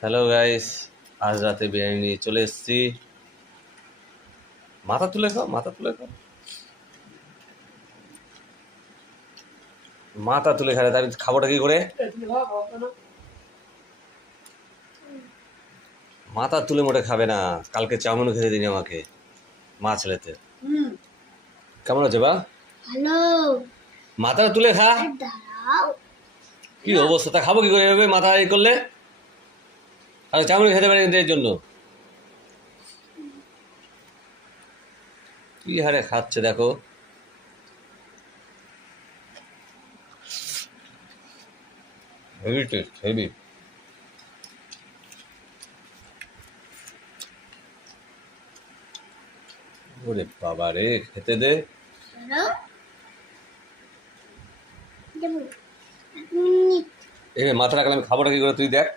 Hello guys, আজ রাতে বিরিয়ানি নিয়ে চলে এসেছি। মাথা তুলে খাও, মাথা তুলে খাও, মাথা তুলে খাবে। তাই আমি খাবোটা কি করে? মাথা তুলে মোটে খাবে না। কালকে চাউমিনও খেতে দিনি আমাকে, মা ছেলেতে। কেমন আছে বা? হ্যালো, মাথাটা তুলে খা। দাঁড়াও। কি অবস্থা, তা খাবো কি করে এভাবে মাথা এই করলে? আর চাউমিন খেতে পারি এর জন্য। কি হারে খাচ্ছে দেখো। Heavy taste, heavy. ওরে বাবা রে, খেতে দে। দাঁড়াও। দেবো। 1 মিনিট। এই মাথা রাখলে আমি খাবোটা কি করে তুই দেখ।